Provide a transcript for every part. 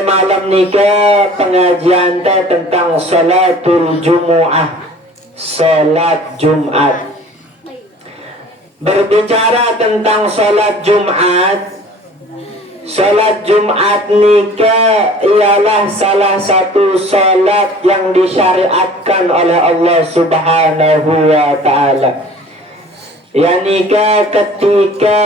pada malam nika pengajian tentang salatul Jumu'ah, salat Jumat. Berbicara tentang salat Jumat, salat Jumat nika ialah salah satu salat yang disyariatkan oleh Allah Subhanahu wa taala. Yanika ketika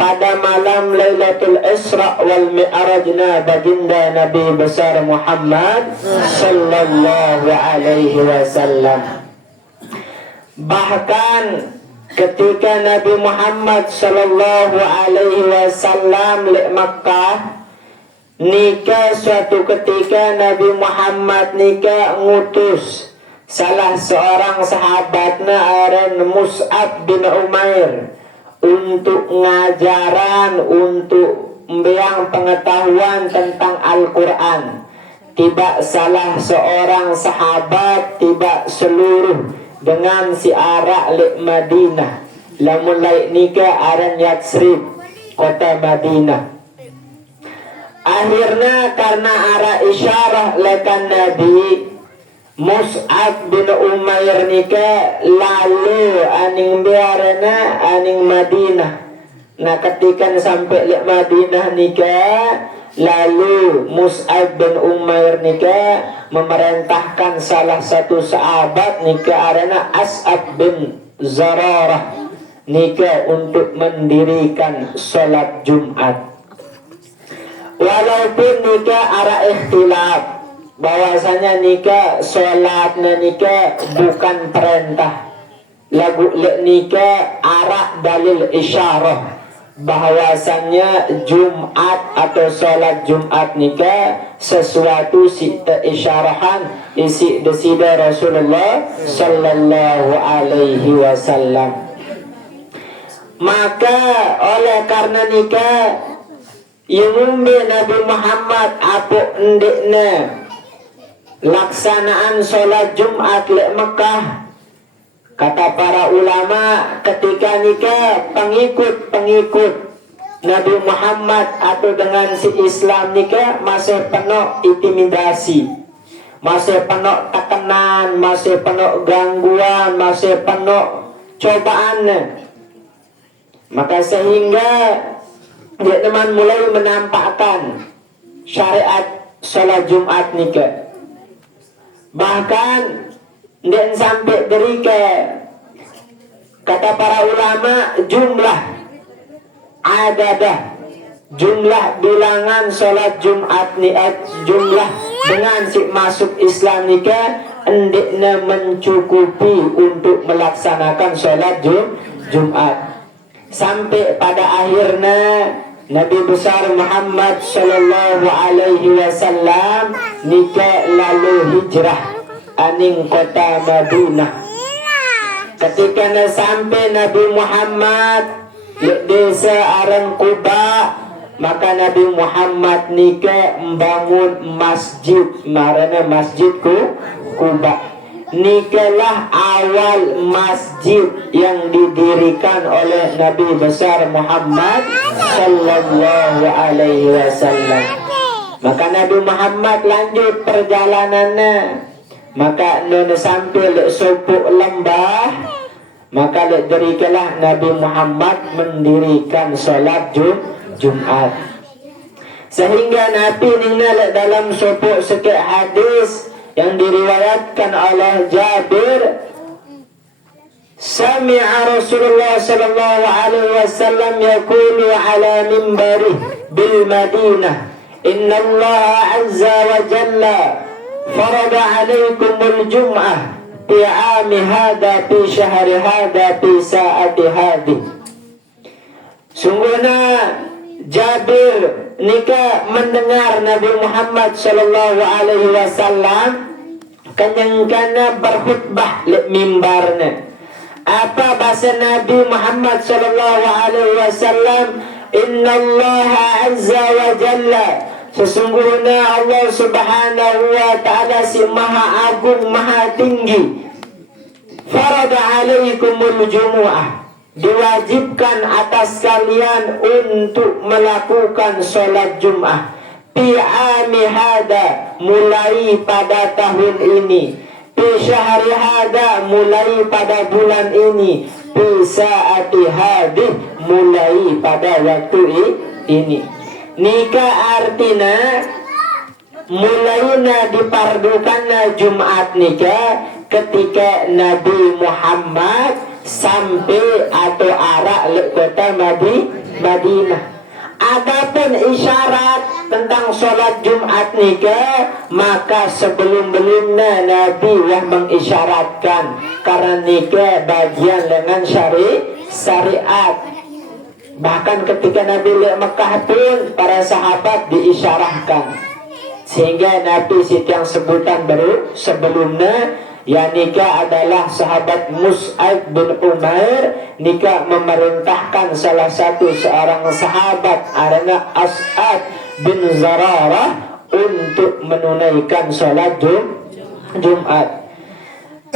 pada malam Lailatul Isra wal Mi'rajna baginda Nabi besar Muhammad sallallahu alaihi wasallam. Bahkan ketika Nabi Muhammad sallallahu alaihi wasallam di Makkah, nika suatu ketika Nabi Muhammad nika ngutus salah seorang sahabatnya aran Mus'ab bin Umair untuk ngajaran, untuk membiang pengetahuan tentang Al-Quran. Tiba salah seorang sahabat, tiba seluruh dengan si arak lek Madinah. Lamun laik nikah aran Yatsrib, kota Madinah. Akhirnya karena arak isyarah lekan Nabi, Mus'ab bin Umair nika lalu aning biarana aning Madinah. Nah ketika sampai di Madinah nika, lalu Mus'ab bin Umair nika memerintahkan salah satu sahabat nika arana As'ab bin Zararah nika untuk mendirikan salat Jumat. Walaupun nika ara ikhtilaf bahwasanya nika salatna nika bukan perintah, lagu nika arak dalil isyarah bahwasanya Jumat atau salat Jumat nika sesuatu si isyarahan isi desida Rasulullah sallallahu alaihi wasallam. Maka oleh karena nika yang umbi Nabi Muhammad apa endekna laksanaan sholat Jumat di Mekah. Kata para ulama, ketika nikah pengikut Nabi Muhammad atau dengan si Islam nikah masih penuh intimidasi, masih penuh tekanan, masih penuh gangguan, masih penuh cobaan. Maka sehingga dia teman mulai menampakkan syariat sholat Jumat nikah. Bahkan dan sampai dari ke kata para ulama jumlah adadah, jumlah bilangan sholat Jumat niat, jumlah dengan si masuk Islam nikah endeknya mencukupi untuk melaksanakan sholat Jumat. Sampai pada akhirnya Nabi besar Muhammad sallallahu alaihi wasallam nikah lalu hijrah aning kota Madinah. Ketika sampai Nabi Muhammad di desa aran Quba, maka Nabi Muhammad nikah membangun masjid, marana Masjid Quba. Nikalah awal masjid yang didirikan oleh Nabi besar Muhammad sallallahu alaihi wasallam. Maka Nabi Muhammad lanjut perjalanannya. Maka nona sampai sepuk lembah, maka dirikanlah Nabi Muhammad mendirikan salat Jumat. Sehingga Nabi nina dalam sepuk sekian hadis yang diriwayatkan oleh Jabir, sami'a Rasulullah sallallahu alaihi wasallam yaqulu ala minbarih bil Madinah, inna Allah azza wa jalla farada alaikumul jum'ah fi 'ami hadha fi syahri hadha fi sa'ati hadhi. Sungguhnya Jabir nika mendengar Nabi Muhammad sallallahu alaihi wasallam kenyangkana berkhutbah di mimbarnya. Apa bahasa Nabi Muhammad sallallahu alaihi wasallam? Innallaha azza wa jalla, sesungguhnya Allah subhanahu wa ta'ala si maha agung maha tinggi, farada alaikumul jumu'ah, diwajibkan atas kalian untuk melakukan sholat Jum'ah fi ami hada, mulai pada tahun ini, fi syahri hada, mulai pada bulan ini, fi saati hadih, mulai pada waktu ini. Nikah artinya mulainya dipardukannya Jumat nikah ketika Nabi Muhammad sampai atau arah ke kota Madinah. Adapun isyarat tentang sholat Jumat nikah, maka sebelum-belumnya Nabi yang mengisyaratkan, karena nikah bagian dengan syariat. Bahkan ketika Nabi di Mekah pun para sahabat diisyarahkan, sehingga Nabi yang sebutan baru sebelumnya, ya nikah adalah sahabat Mus'ab bin Umair, nikah memerintahkan salah satu seorang sahabat arana As'ad bin Zararah untuk menunaikan sholat Jumat.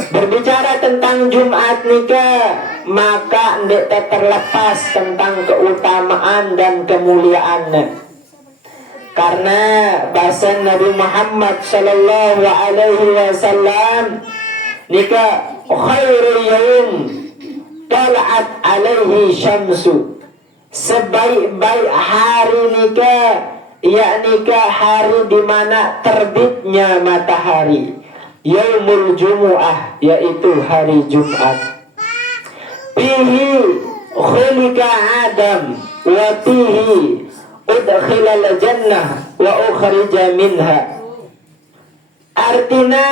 Berbicara tentang Jumat nikah, maka tidak terlepas tentang keutamaan dan kemuliaannya. Karena bahasa Nabi Muhammad sallallahu alaihi wasallam, nikah khairul yaum tal'at alaihi syamsu, sebaik-baik hari nikah, yakni hari di mana terbitnya matahari, yaumul jumu'ah, yaitu hari Jumat. Fihi khulika Adam wa fihi udkhilal jannah wa ukhrija minha. Artinya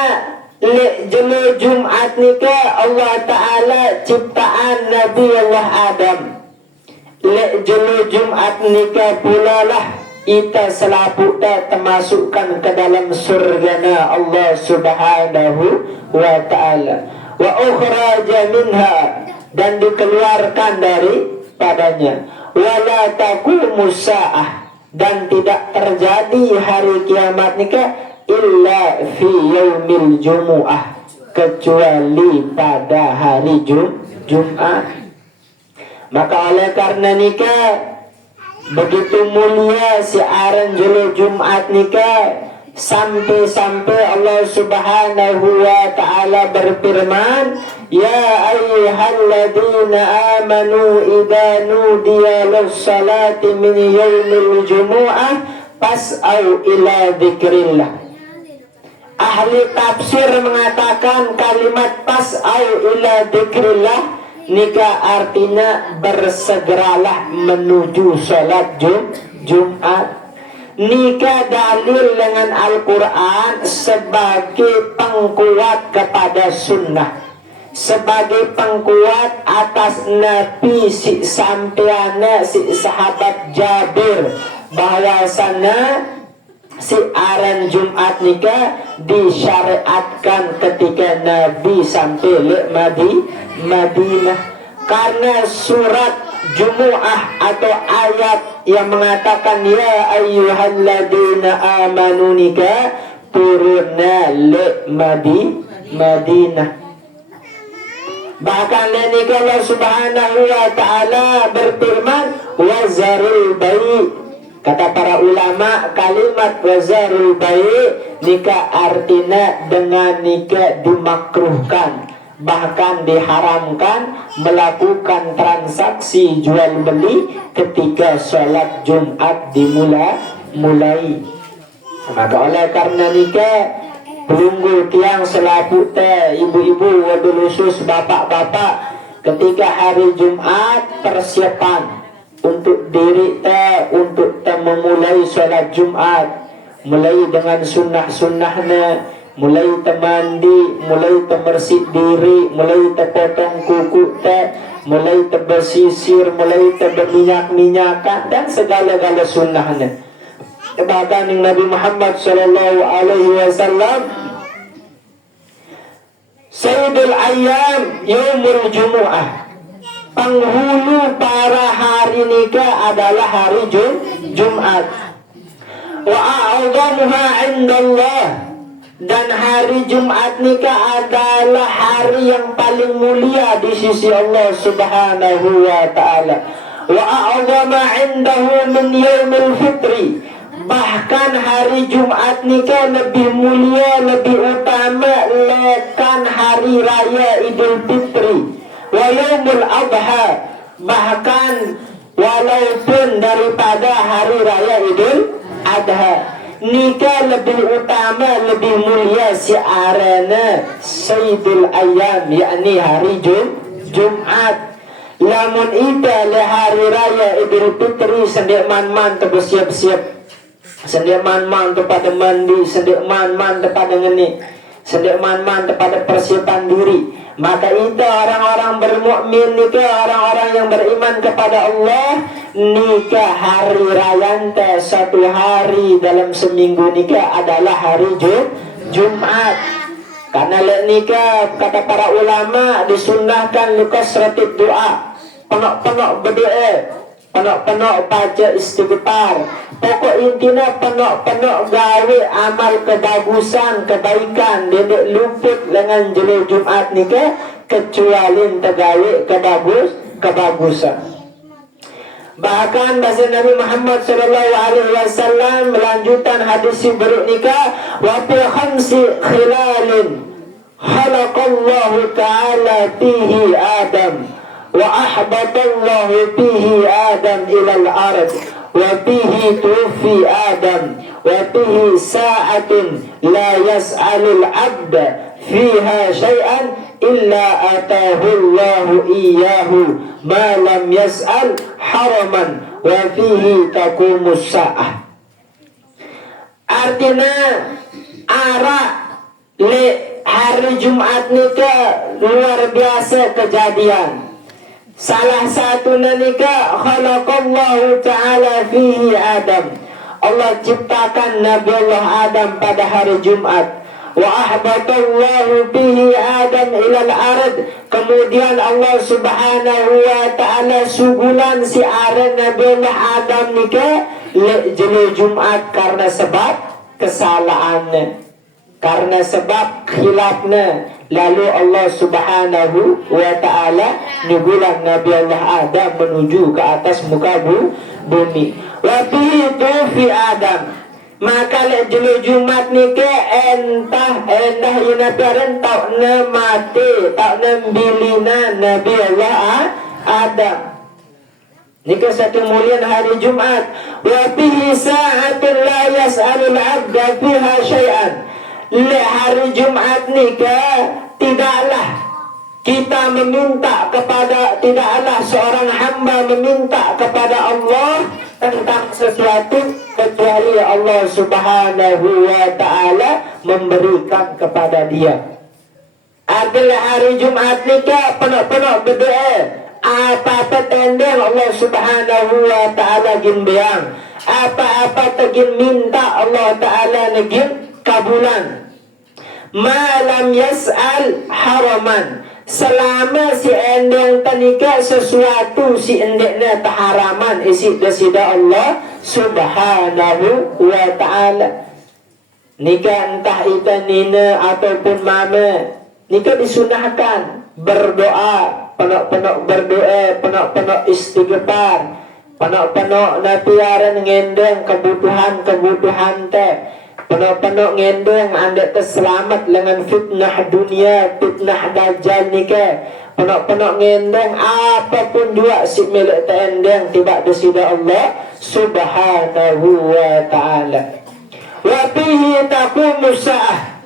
jelo Jumat nikah Allah Ta'ala ciptaan Nabi Allah Adam. Jelo Jumat nikah pula lah ita selapu termasukkan ke dalam surgana Allah Subhanahu wa Ta'ala. Wa ukhraja minha, dan dikeluarkan daripadanya. Wala taqumus sa'ah, dan tidak terjadi hari kiamat nikah illa fi yaumil jumu'ah, kecuali pada hari Jumat. Maka oleh karena nikah begitu mulia siaran julu Jumat nikah, sampai-sampai Allah Subhanahu wa Ta'ala berfirman, ya ayyuhalladzina amanu idza nudiya lis-salati min yaumil jumu'ah fas'au ila dzikrillah. Ahli tafsir mengatakan kalimat fas'au ila dzikrillah nikah artinya bersegeralah menuju salat Jumat. Nikah dalil dengan Al-Quran sebagai pengkuat kepada sunnah, sebagai pengkuat atas Nabi si sampeana si sahabat Jabir, bahwasana si aran Jumat nikah disyariatkan ketika Nabi sampai ke Madinah. Karena surat Jumu'ah atau ayat yang mengatakan ya ayyuhalladzina amanu nikah turunna le Madinah. Bahkan nikah Allah Subhanahu wa Ta'ala berfirman wazarul bai'. Kata para ulama kalimat wazarul bai' nikah artinya dengan nikah dimakruhkan, bahkan diharamkan melakukan transaksi jual beli ketika sholat Jumat dimulai. Maka oleh karena nikah pelunggu tiang selaku ibu-ibu wabil khusus bapak-bapak, ketika hari Jumat persiapan untuk diri untuk memulai sholat Jumat, mulai dengan sunnah-sunnahnya, mulai mandi, mulai bersih diri, mulai potong kuku mulai bersisir, mulai berminyak-minyakan dan segala-gala sunnahnya. Bahkan yang Nabi Muhammad sallallahu alaihi wasallam, Sayyidul Ayyam Yaumul Jumu'ah, penghulu para hari nikah adalah hari Jumat. Wa a'dhamuha 'indallah, dan hari Jumat nikah adalah hari yang paling mulia di sisi Allah Subhanahu wa Ta'ala. Wa a'dhama 'indahu min yaumil fitri, Bahkan hari Jumat nikah lebih mulia, lebih utama lekan hari raya Idul Fitri wa Yaumul Adha. Bahkan walaupun daripada hari raya Idul Adha, nikah lebih utama, lebih mulia siarana Sayyidul Ayyam, yakni hari Jumat. Lamun ita le hari raya Idul Fitri sendik man-man tu bersiap-siap, sendik man-man tu pada mandi, sendik man-man tu pada ngeni, sendik man-man tu pada persiapan diri. Maka itu orang-orang bermukmin nikah, orang-orang yang beriman kepada Allah, nikah hari raya satu hari dalam seminggu nikah adalah hari Jumat. Karena nikah kata para ulama disunnahkan likasratid doa, penuh-penuh berdoa, penuh-penuh baca istighfar. Pokok intinya penuh-penuh gawe amal kebagusan, kebaikan. Dia luput dengan jelo Jumat nikah kecuali tergawe kebagusan. Bahkan bahasa Nabi Muhammad sallallahu alaihi wasallam melanjutkan hadis beruk nikah, wa fi khamsi khilalin khalaqallahu ta'ala fihi Adam wa ahbatallahu fihi Adam ilal ard wa fihi tufi Adam wa fihi sa'atin la yas'alul 'abda fiha syai'an illa atahu Allahu iyyahu ma lam yas'al haraman wa fihi taqumus sa'ah. Artinya arak le hari Jumat nikah luar biasa kejadian. Salah satu nikah khalaqallahu ta'ala fihi Adam. Allah ciptakan Nabi Allah Adam pada hari Jumat. Wa ahbatallahu bihi Adam ilal ard. Kemudian Allah subhanahu wa ta'ala sugulan si aren Nabi Allah Adam nikah jelu Jumat karena sebab kesalahannya, karena sebab khilafnya. Lalu Allah subhanahu wa ta'ala nugulan Nabi Allah Adam menuju ke atas muka bumi. Wa bihi tufi Adam. Maka jelu Jumat nikah entah ina paren takna mati, takna bilina Nabi Allah Adam. Nikah satu mulia hari Jumat. Wa bihi sa'atun la yas'alul 'abda fiha syai'an. Le hari Jumat nikah tidaklah kita meminta kepada, tidaklah seorang hamba meminta kepada Allah tentang sesuatu kecuali Allah subhanahu wa ta'ala memberikan kepada dia. Adalah hari Jumat nikah penuh-penuh berdoa. Apa-apa tendang Allah subhanahu wa ta'ala gin beang, apa-apa tegin minta Allah ta'ala negin kabulan. Malam yas'al haraman. Selama si endang tanika sesuatu si endeknya taharaman isi dasida Allah subhanahu wa ta'ala. Nikah entah itu nina ataupun mama, nikah disunahkan berdoa, penuh-penuh berdoa, penuh-penuh istighfar, penuh-penuh napiaran ngendeng kebutuhan-kebutuhan teh, penuh-penuh ngendeng anda terselamat dengan fitnah dunia, fitnah dajjal nikah, penuh-penuh ngendeng apapun juga si milik teendeng tiba desida Allah subhanahu wa ta'ala. Wa fihi taqumus sa'ah.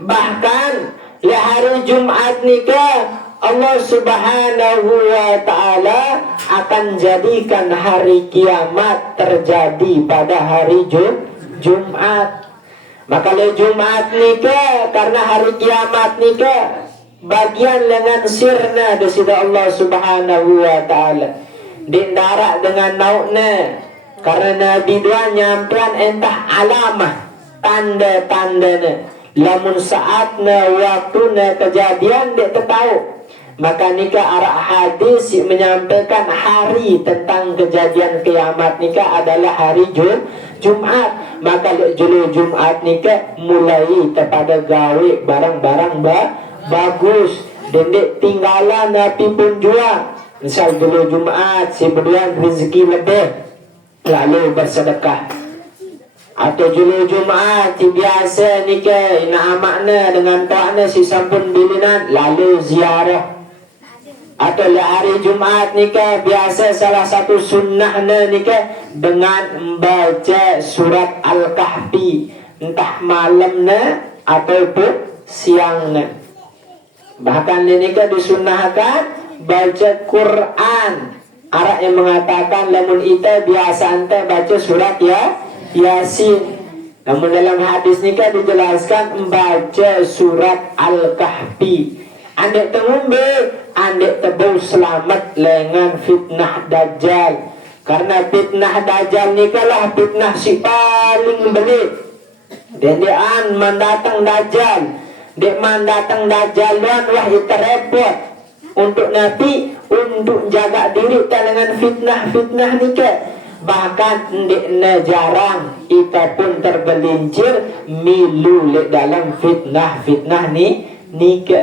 Bahkan di hari Jumat nikah Allah subhanahu wa ta'ala akan jadikan hari kiamat terjadi pada hari Jumat. Maka le Jumat nikah karena hari kiamat nikah bagian lengan sirna desida Allah subhanahu wa ta'ala dindarak dengan naukna. Karena Nabi dua nyampean entah alamah tanda-tandanya, lamun saatna waktuna kejadian dia tahu. Maka nikah arah hadis menyampaikan hari tentang kejadian kiamat nikah adalah hari Jumat. Maka julu Jumat nikah mulai kepada gawe barang-barang bagus. Dendek tinggalan Nabi pun jual. Misal julu Jumat si berdua rezeki lebih, lalu bersedekah. atau julu Jumaat biasa ni ke ina makna dengan takna si sampun bilinan lalu ziarah. Atau hari Jumaat ni ke biasa salah satu sunnahnya ni ke dengan membaca surat Al-Kahfi entah malamnya ataupun siangnya. Bahkan ini ke disunnahkan baca Quran. Arab yang mengatakan lamun ita biasa ante baca surat Yasin. Namun dalam hadis ni kan dijelaskan membaca surat Al-Kahfi. Andek tengumbe, andek tebau selamat dengan fitnah Dajjal. Karena fitnah Dajjal ni kalah fitnah si paling belit. Dan dia mendatang Dajjal. Dia mendatang Dajjal dan wah itu repot. Untuk Nabi, untuk jaga diri dengan fitnah-fitnah ni ke. Bahkan ndekna jarang kita pun tergelincir milu dalam fitnah ni ke.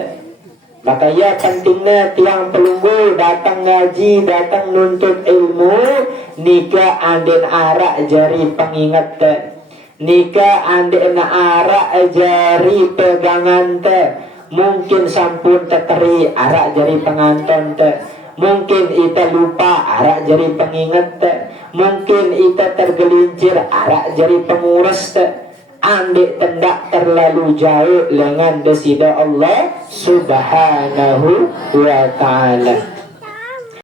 Makanya pentingnya tiang pelunggu datang ngaji, datang nuntut ilmu, nika anden arak jari pengingat te. Nika anden arak jari pegangan te. Mungkin sampun teteri arak jari penganton te. Mungkin ita lupa arak jari pengingat te. Mungkin ita tergelincir arak jari pengurus te. Andek tendak terlalu jauh dengan desida Allah Subhanahu wa ta'ala.